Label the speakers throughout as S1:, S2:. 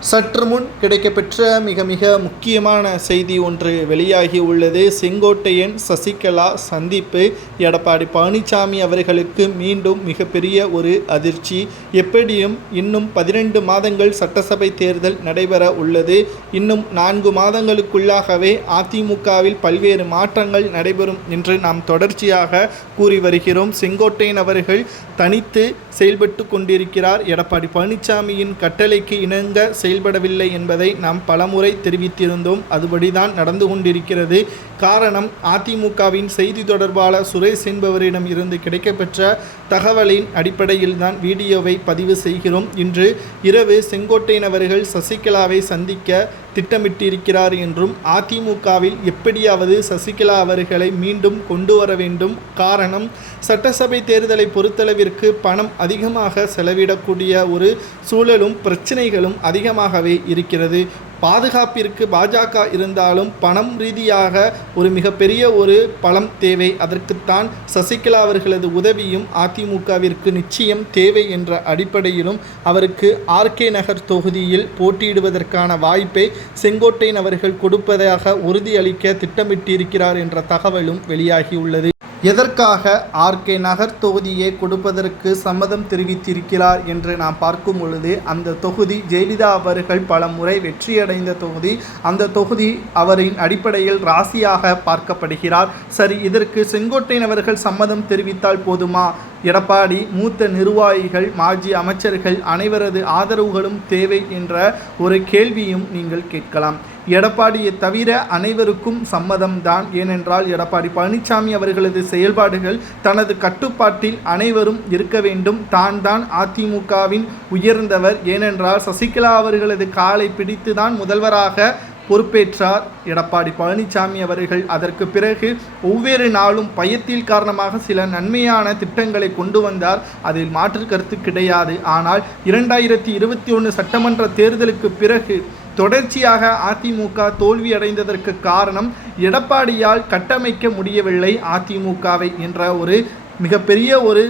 S1: சற்று முன் கிடைக்கப்பெற்ற மிக மிக முக்கியமான செய்தி ஒன்று வெளியாகி உள்ளது. செங்கோட்டையன் சசிகலா சந்திப்பு எடப்பாடி பழனிசாமி அவர்களுக்கு மீண்டும் மிகப்பெரிய ஒரு அதிர்ச்சி. எப்படியும் இன்னும் பதினெண்டு மாதங்கள் சட்டசபை தேர்தல் நடைபெற உள்ளது. இன்னும் நான்கு மாதங்களுக்குள்ளாகவே அதிமுகவில் பல்வேறு மாற்றங்கள் நடைபெறும் என்று நாம் தொடர்ச்சியாக கூறி வருகிறோம். செங்கோட்டையன் அவர்கள் தனித்து செயல்பட்டு கொண்டிருக்கிறார். எடப்பாடி பழனிசாமியின் கட்டளைக்கு இணங்க செயல்படவில்லை என்பதை நாம் பலமுறை தெரிவித்திருந்தோம். அதுபடிதான் நடந்து கொண்டிருக்கிறது. காரணம் அதிமுகவின் செய்தி தொடர்பாளர் சுரேஷ் என்பவரிடம் இருந்து கிடைக்கப்பெற்ற தகவலின் அடிப்படையில் தான் வீடியோவை பதிவு செய்கிறோம். இன்று இரவு செங்கோட்டையன் அவர்கள் சசிகலாவை சந்திக்க திட்டமிட்டிருக்கிறார் என்றும் அதிமுகவில் எப்படியாவது சசிகலா அவர்களை மீண்டும் கொண்டு வர வேண்டும். காரணம் சட்டசபை தேர்தலை பொறுத்தளவிற்கு பணம் அதிகமாக செலவிடக்கூடிய ஒரு சூழலும் பிரச்சனைகளும் அதிகமாகவே இருக்கிறது. பாதுகாப்பிற்கு பாஜக இருந்தாலும் பணம் ரீதியாக ஒரு மிகப்பெரிய ஒரு பலம் தேவை. அதற்குத்தான் சசிகலா அவர்களது உதவியும் அதிமுகவிற்கு நிச்சயம் தேவை என்ற அடிப்படையிலும் அவருக்கு ஆர்கே நகர் தொகுதியில் போட்டியிடுவதற்கான வாய்ப்பை செங்கோட்டையன் அவர்கள் கொடுப்பதாக உறுதியளிக்க திட்டமிட்டிருக்கிறார் என்ற தகவலும் வெளியாகியுள்ளது. எதற்காக ஆர்கே நகர் தொகுதியை கொடுப்பதற்கு சம்மதம் தெரிவித்திருக்கிறார் என்று நாம் பார்க்கும் பொழுது அந்த தொகுதி ஜெயலலிதா அவர்கள் பல முறை வெற்றியடைந்த தொகுதி அந்த தொகுதி அவரின் அடிப்படையில் ராசியாக பார்க்கப்படுகிறார். சரி இதற்கு செங்கோட்டையன் அவர்கள் சம்மதம் தெரிவித்தால் போதுமா? எடப்பாடி மூத்த நிர்வாகிகள் மாஜி அமைச்சர்கள் அனைவரது ஆதரவுகளும் தேவை என்ற ஒரு கேள்வியும் நீங்கள் கேட்கலாம். எடப்பாடியை தவிர அனைவருக்கும் சம்மதம்தான். ஏனென்றால் எடப்பாடி பழனிசாமி அவர்களது செயல்பாடுகள் தனது கட்டுப்பாட்டில் அனைவரும் இருக்க வேண்டும். தான் தான் அதிமுகவின் உயர்ந்தவர். ஏனென்றால் சசிகலா அவர்களது காலை பிடித்து தான் முதல்வராக பொறுப்பேற்றார். எடப்பாடி பழனிசாமி அவர்கள் அதற்கு பிறகு ஒவ்வொரு நாளும் பயத்தில் காரணமாக சில நன்மையான திட்டங்களை கொண்டு வந்தார். அதில் மாற்று கருத்து கிடையாது. ஆனால் இரண்டாயிரத்தி இருபத்தி ஒன்று சட்டமன்ற தேர்தலுக்கு பிறகு தொடர்ச்சியாக அதிமுக தோல்வியடைந்ததற்கு காரணம் எடப்பாடியால் கட்டமைக்க முடியவில்லை அதிமுகவை என்ற ஒரு மிகப்பெரிய ஒரு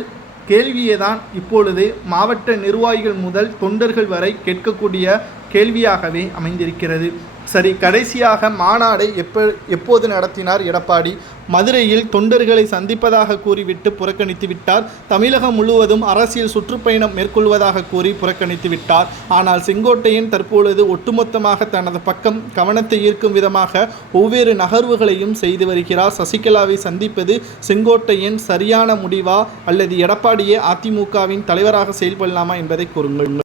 S1: கேள்வியை தான் இப்பொழுது மாவட்ட நிர்வாகிகள் முதல் தொண்டர்கள் வரை கேட்கக்கூடிய கேள்வியாகவே அமைந்திருக்கிறது. சரி கடைசியாக மாநாடை எப்ப எப்போது நடத்தினார் எடப்பாடி? மதுரையில் தொண்டர்களை சந்திப்பதாக கூறிவிட்டு புறக்கணித்து விட்டார். தமிழகம் முழுவதும் அரசியல் சுற்றுப்பயணம் மேற்கொள்வதாக கூறி புறக்கணித்து விட்டார். ஆனால் செங்கோட்டையன் தற்பொழுது ஒட்டுமொத்தமாக தனது பக்கம் கவனத்தை ஈர்க்கும் விதமாக ஒவ்வொரு நகர்வுகளையும் செய்து வருகிறார். சசிகலாவை சந்திப்பது செங்கோட்டையன் சரியான முடிவா அல்லது எடப்பாடியே அதிமுகவின் தலைவராக செயல்படலாமா என்பதை கூறுங்கள்.